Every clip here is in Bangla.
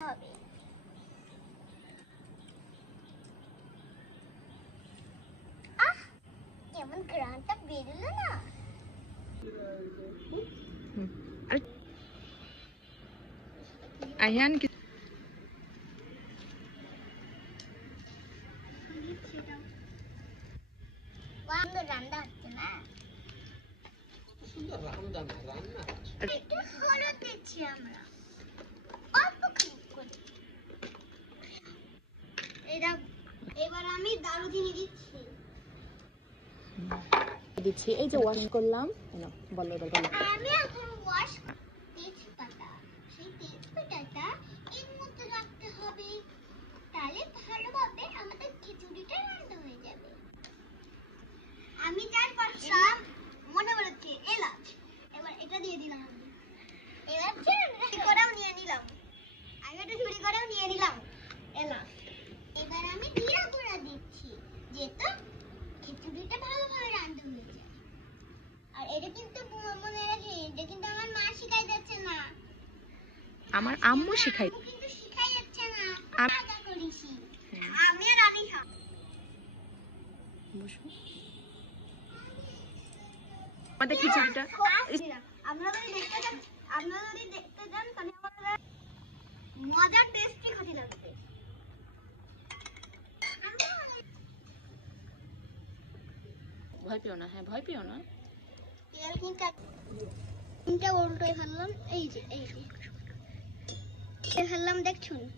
হবে। আহ, কেমন গ্রানটা বেরোলো না। আইহান রান্না হচ্ছে না, সুন্দর রান্না না রান্না একটু হলুদ দিচ্ছি আমরা অল্প করে। এবার আমি দারুচিনি দিচ্ছি। দিচ্ছি এই যে ওয়াশ করলাম বলো আমি এখন ওয়াশ তেজপাতা, সেই তেজপাতাটা এর মধ্যে রাখতে হবে, তাহলে ভালোভাবে আমাদের খিচুড়িটা রান্না হয়ে যাবে। আমি চার পাঁচটা মনে পড়েছে এলাচ, এবার এটা দিয়ে দিলাম। আমি এবার চুরি করেও নিয়ে নিলাম, এলাচ। এবার আমি জিরা গুঁড়া দিচ্ছি, যেটা খিচুড়িটা ভালোভাবে রান্না হয়ে যায়। আর এটা কিন্তু মনে রাখি, এটা কিন্তু আমার মা শিখাই যাচ্ছে না, আমার আম্মু শিখাই কিন্তু শিখাই যাচ্ছে না। আম- আদা করিছি আমি আর রানী খা। আমাদের খিচুড়িটা আপনারা যদি দেখতে চান তাহলে আমাদের মজার টেস্টি খেতে লাগবে। ভয় পেও না, হ্যাঁ ভয় পেও না। তেল তিনটা উল্টোই ফেললাম, এই যে এই ফেললাম, দেখছুন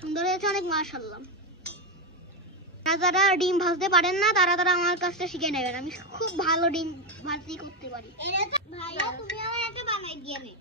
সুন্দর হয়েছে অনেক, মাশাআল্লাহ। যারা ডিম ভাজতে পারেন না তারা আমার কাছ থেকে শিখে নেবেন, আমি খুব ভালো ডিম ভাজি করতে পারি। ভাইয়া তুমি আমার একটা বানাই দিয়ে নে।